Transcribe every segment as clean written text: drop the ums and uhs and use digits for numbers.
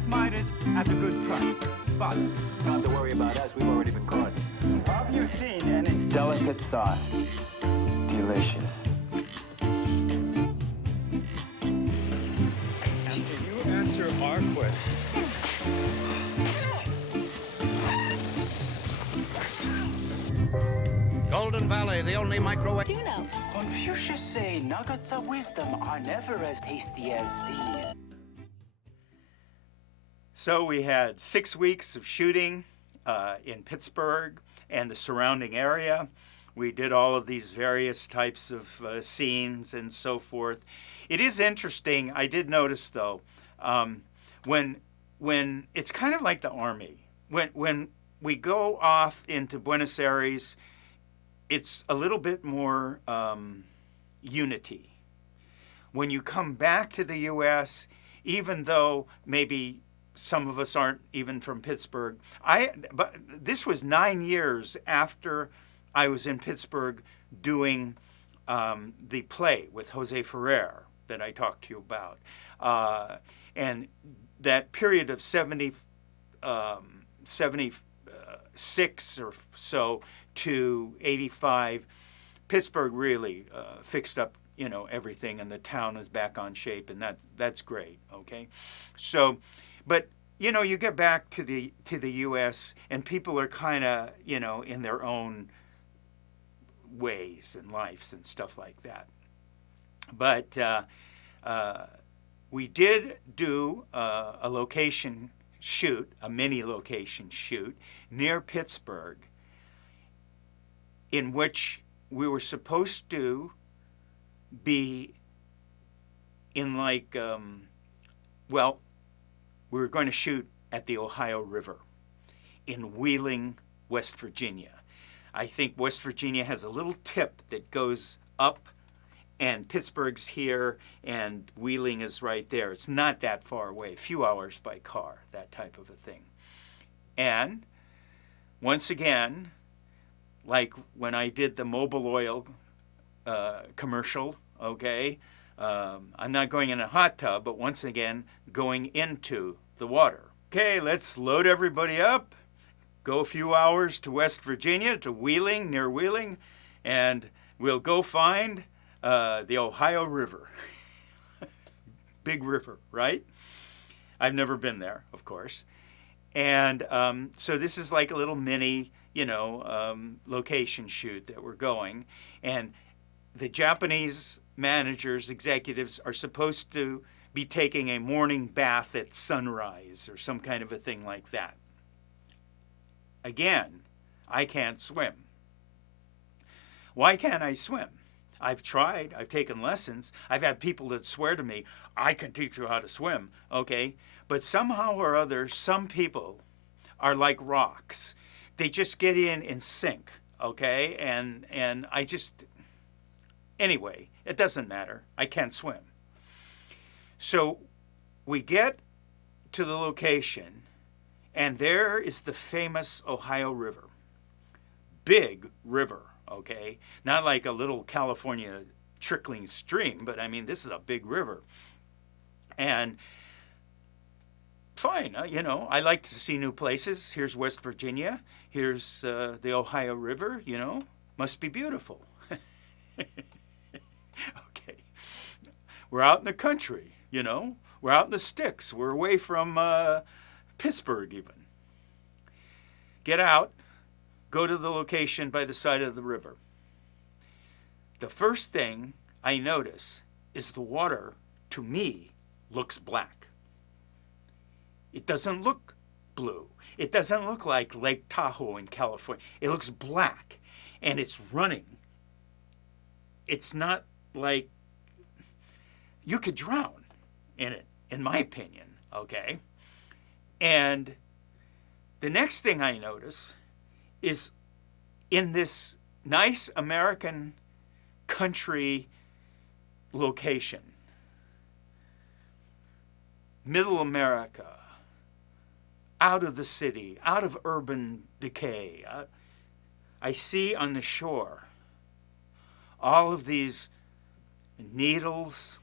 just might it at a good price. But not to worry about us, we've already been caught. have you seen any Delicate sauce. Delicious. And can you answer our question? Golden Valley, the only microwave. Do you know? Confucius say nuggets of wisdom are never as tasty as these. So we had 6 weeks of shooting in Pittsburgh and the surrounding area. We did all of these various types of scenes and so forth. It is interesting. I did notice though, when it's kind of like the Army. When we go off into Buenos Aires, it's a little bit more unity. When you come back to the U.S., even though maybe some of us aren't even from Pittsburgh, but this was 9 years after I was in Pittsburgh doing the play with Jose Ferrer that I talked to you about. And that period of 76 or so to 85, Pittsburgh really fixed up, everything, and the town is back on shape, and that's great. Okay, so, but you get back to the U.S. and people are kind of in their own ways and lives and stuff like that. But we did do a location shoot, a mini location shoot near Pittsburgh, in which we were supposed to be in we were going to shoot at the Ohio River in Wheeling, West Virginia. I think West Virginia has a little tip that goes up, and Pittsburgh's here, and Wheeling is right there. It's not that far away, a few hours by car, that type of a thing. And once again, like when I did the Mobil Oil commercial, okay, I'm not going in a hot tub, but once again, going into the water. Okay, let's load everybody up, go a few hours to West Virginia, to Wheeling, near Wheeling, and we'll go find the Ohio River. Big river, right? I've never been there, of course. And so this is like a little mini, location shoot that we're going. And the Japanese managers, executives, are supposed to be taking a morning bath at sunrise or some kind of a thing like that. Again, I can't swim. Why can't I swim? I've tried. I've taken lessons. I've had people that swear to me, I can teach you how to swim, okay? But somehow or other, some people are like rocks. They just get in and sink, okay? And I just, anyway, it doesn't matter. I can't swim. So we get to the location, and there is the famous Ohio River. Big river, okay? Not like a little California trickling stream, but I mean, this is a big river. And fine, I like to see new places. Here's West Virginia. Here's the Ohio River, must be beautiful. Okay. We're out in the country, We're out in the sticks. We're away from Pittsburgh even. Get out, go to the location by the side of the river. The first thing I notice is the water, to me, looks black. It doesn't look blue. It doesn't look like Lake Tahoe in California. It looks black, and it's running. It's not like you could drown in it, in my opinion, okay? And the next thing I notice is in this nice American country location, middle America, out of the city, out of urban decay, I see on the shore all of these needles,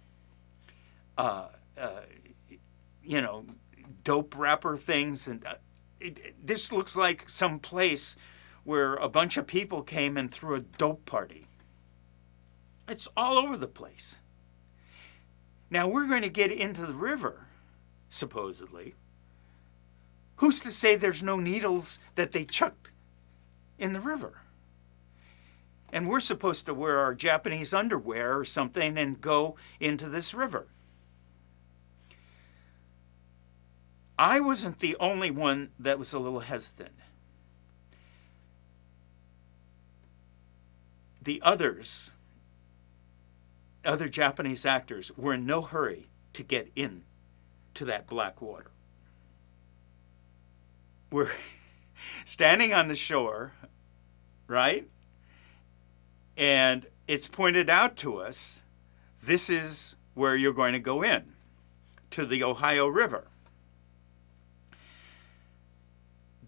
dope wrapper things. And this looks like some place where a bunch of people came and threw a dope party. It's all over the place. Now we're going to get into the river, supposedly. Who's to say there's no needles that they chucked in the river? And we're supposed to wear our Japanese underwear or something and go into this river. I wasn't the only one that was a little hesitant. The others, other Japanese actors, were in no hurry to get in to that black water. We're standing on the shore, right? And it's pointed out to us, this is where you're going to go in, to the Ohio River.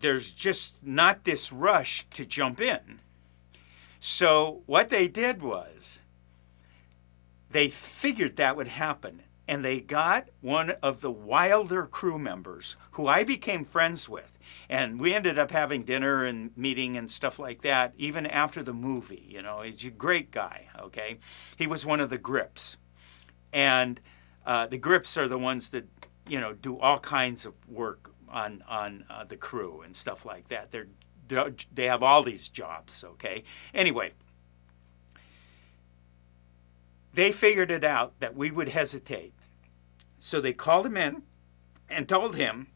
There's just not this rush to jump in. So what they did was, they figured that would happen, and they got one of the Wilder crew members, who I became friends with, and we ended up having dinner and meeting and stuff like that, even after the movie. You know, he's a great guy, okay? He was one of the Grips. And the Grips are the ones that, you know, do all kinds of work on the crew and stuff like that. They have all these jobs, okay? Anyway, they figured it out that we would hesitate. So they called him in and told him,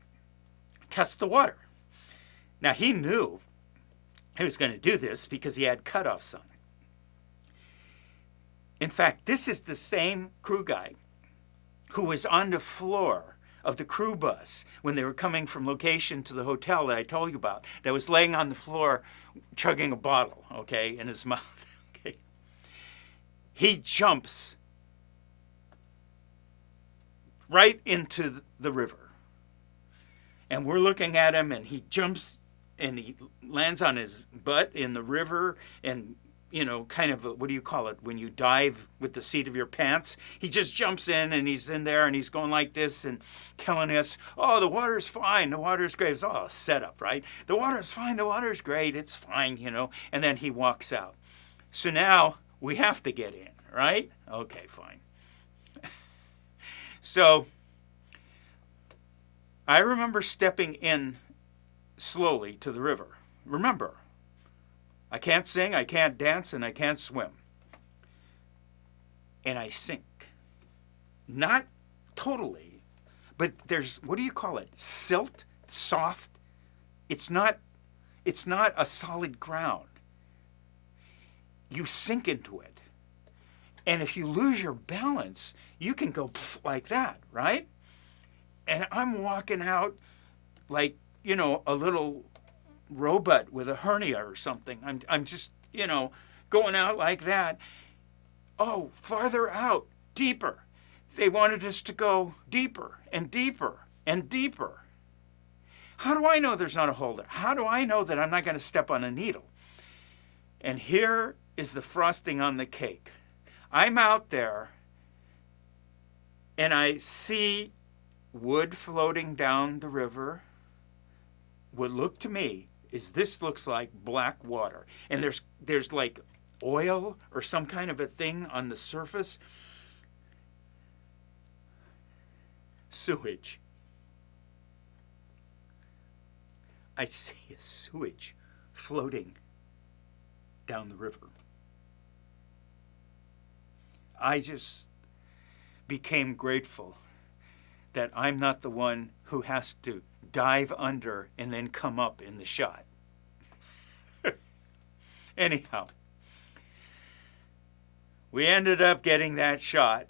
test the water. Now he knew he was going to do this because he had cutoffs on. In fact, this is the same crew guy who was on the floor of the crew bus when they were coming from location to the hotel that I told you about, that was laying on the floor chugging a bottle, okay, in his mouth. Okay. He jumps right into the river. And we're looking at him, and he jumps and he lands on his butt in the river, and, you know, kind of, what do you call it, when you dive with the seat of your pants? He just jumps in, and he's in there, and he's going like this and telling us, oh, the water's fine, the water's great. It's all a setup, right? The water's fine, the water's great, it's fine, you know. And then he walks out. So now we have to get in, right? Okay, fine. So I remember stepping in slowly to the river. Remember, I can't sing, I can't dance, and I can't swim. And I sink. Not totally, but there's, what do you call it? Silt, soft. It's not a solid ground. You sink into it. And if you lose your balance, you can go like that, right? And I'm walking out like, you know, a little robot with a hernia or something. I'm just, you know, going out like that. Oh, farther out, deeper. They wanted us to go deeper and deeper and deeper. How do I know there's not a holder? How do I know that I'm not going to step on a needle? And here is the frosting on the cake. I'm out there, and I see wood floating down the river. What looked to me is this looks like black water. And there's like oil or some kind of a thing on the surface. Sewage. I see a sewage floating down the river. I just became grateful that I'm not the one who has to dive under and then come up in the shot. Anyhow, we ended up getting that shot.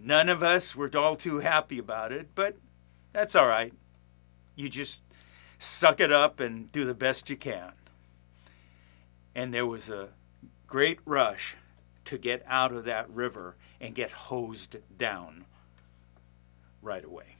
None of us were all too happy about it, but that's all right. You just suck it up and do the best you can. And there was a great rush to get out of that river and get hosed down right away.